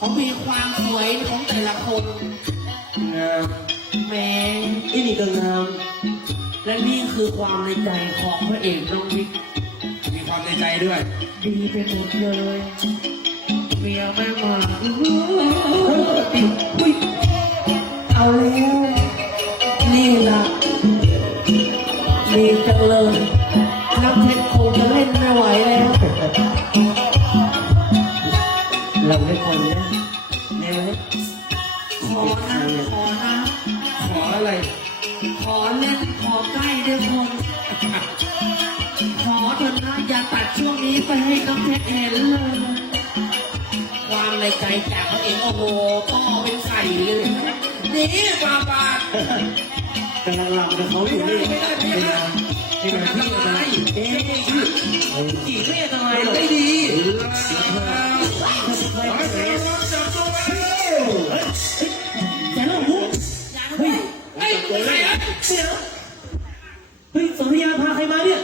เขามีความสวยของแต่ละคนงามแหมไอ้นี่ก็งามและนี่คือความในใจของพระเอกน้องมิกมีความในใจด้วย ดีไปหมดเลยเมียแม่งมาอื้อหือติดอุ๊ยเอาแล้วนี่นะดีจังเลยน้ำเพชรคงจะเล่นไม่ไหวแล้ว เราได้คนนะ น้องเพชรเห็นเลยความในใจจากเขาเองโอ้โหต้อเอาเป็นไข่เลยนี่บาบาดกำลังหลับกับเขาอยู่นี่ไม่ได้ไม่ได้ไม่ได้พี่อะไรเอ๊ะกี่เรียกอะไรไม่ดีแต่ละหูเฮ้ยเฮ้ยใครอะเดี๋ยวเฮ้ยสนธยาพาใครมาเนี่ย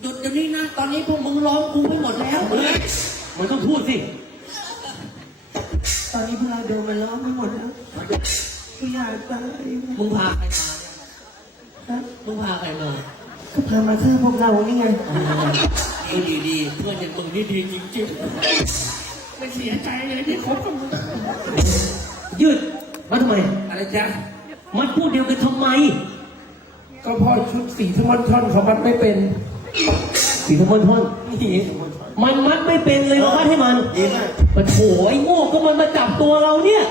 หยุดเดี๋ยวนี้นะ ตอนนี้พวกมึงร้องกูไปหมดแล้วเฮ้ยมันต้องพูดสิ ตอนนี้พวกเราโดนมันร้องไปหมดแล้วกูอยากตายมึงพาใครมาเนี่ยมึงพาใครมาก็พามาฆ่าพวกเรานี่ไงดีดีดีเพื่อนอย่างมึงนี่ดีจริงๆไม่เสียใจเลยที่คบกับมึงยืดมาทำไม อะไรจ๊ะ มัดพูดเดียวกันทำไม ก็พ่อชุดสีทมอนท่อนเขามัดไม่เป็น สีทมนท่อนนี่มันมัดไม่เป็นเลยเรามัดให้มันปะโถไอ้โง่ก็มันมาจับตัวเราเนี่ย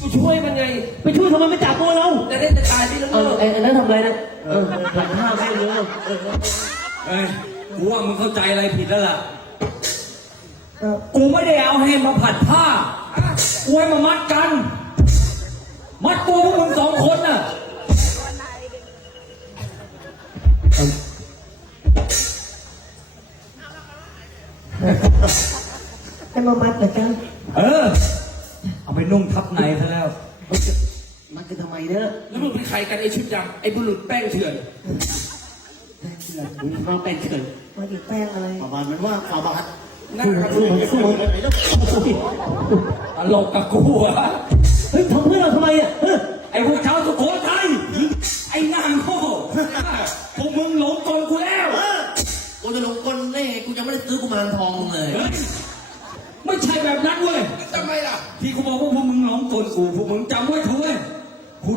กูช่วยมันไง ไปช่วยทำไมมาจับตัวเราจะได้จะตายที่แล้วเออไอ้อันนั้นทำอะไรนะเออหลังห้าไม่รู้เออเอ้ยกูว่ามึงเข้าใจอะไรผิดแล้วล่ะเออกูไม่ได้เอาให้มาผัดผ้า กูให้มามัดกัน มัดตัวพวกมึงสองคนน่ะ ให้มามัดเหรอจ๊ะเออ เอาไปนุ่งทับในซะแล้ว มันจะทำไมเนี่ยแล้วมึงเป็นใครกันไอ้ชุดดำไอ้บุรุษแป้งเถื่อนมึงฟังเป็นเฉินมาอีกแป้งอะไรประมาณมันว่าฟาบาทหน้ากับมึงสู้สู้ตลกกับกูเหรอะเฮ้ยทำเพื่อเราทำไมอะเออไอ้พวกชาวสุโข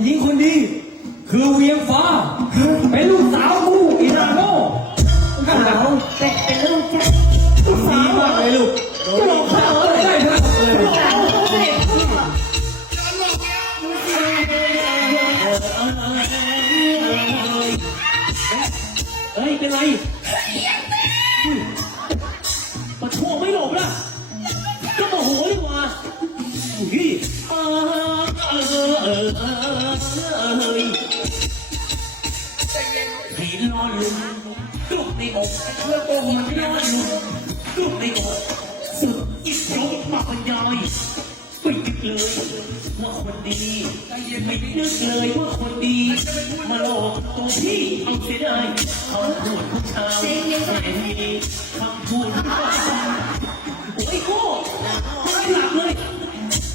หญิงคนนี้คือเวียงฟ้า เป็นลูกสาวกูอีนางโง่สาวแต่เป็นลูกจ้ะดีมากเลยลูกจะหลอกข้าวเลยได้เถอะสาวเสด็จพี่เฮ้ยเป็นไรปะโถไม่หลบล่ะก็โมโหดีกว่าอุ้ยเออ เออเออเออเออให้นอนลุมกลุกในอกแล้วก็มันนอนลุมกลุกในอกสุดอิจฉามาบรรยายไม่นึกเลยว่าคนดีไม่นึกเลยว่าคนดีมาหลอกตัวพี่เอาเสียดายคำพูดผู้ชายแต่มีคำพูดผู้ชายโอ้ยโง่ไม่หลับเลย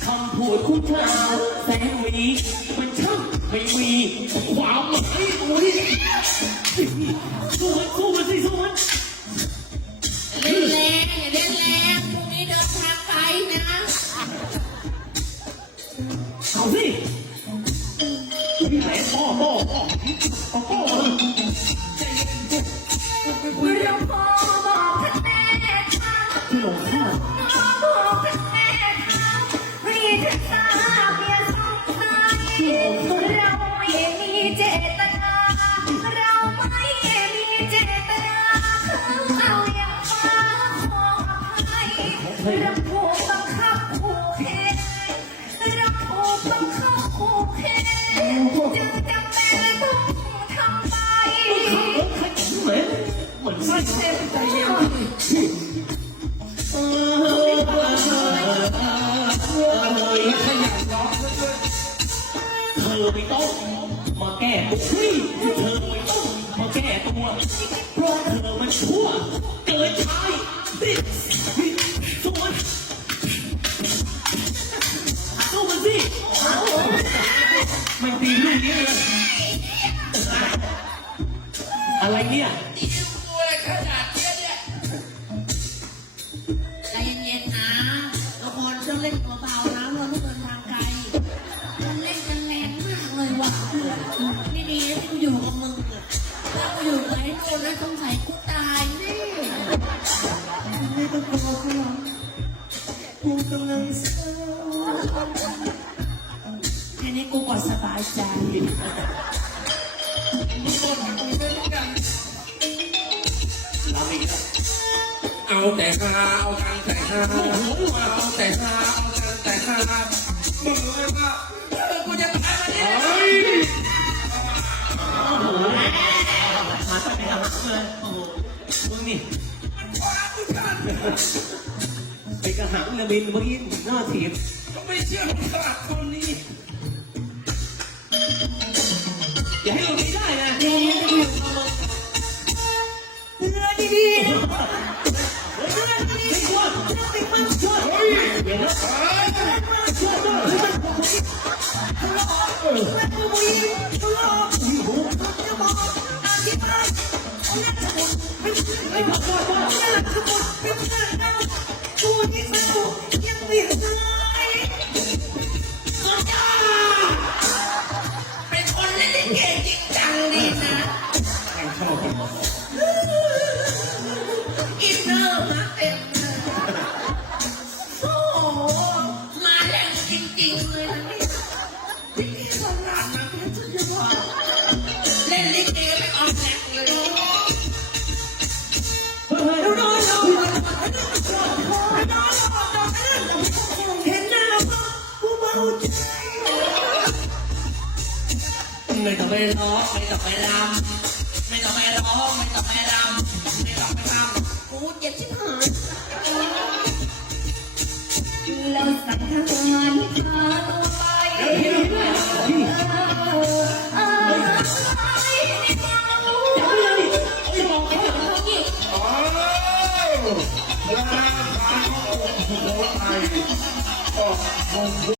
คำพูดผู้ชายแสนมีมันช่างไม่ มีความหมายโอ้ยสู้มันสู้มันสิสู้ ราถูกบังคับขู่เข็นเราถูกบังคับขู่เข็นจึงจำเป็นต้องทำไปเหมือนเหมือนไส้แทบใจเย็นเธอไม่ต้องมาแก้ตัวเธอไม่ต้องมาแก้ตัวเพราะเธอมันชั่วเกินชา ตายแน่ไม่ต้องกลัวกูหรอกกูกำลังเศร้าแค่นี้กูก็สบายใจเราอีกแล้วเอาแต่ฮาเอากันแต่ฮาเอาแต่ฮาเอากันแต่ฮามึงรู้ไหมว่าเออกูจะตายแล้วเนี่ยเฮ้ยหมาไปในหางเลยโอ้โห มึงนี่ไปกระหังเลยบินเมื่อกี้หน้าถีบก็ไม่เชื่อมึงขนาดคนนี้ อย่าให้เราไม่ได้นะ เป็นคนเล่นลิเกจริงจังดีนะ ไม่ต้องไปร้องไม่ต้องไปรำไม่ต้องไปร้องไม่ต้องไปรำไม่ต้องไปรำกูเจ็บชิบหายเราสังหารพาตัวไป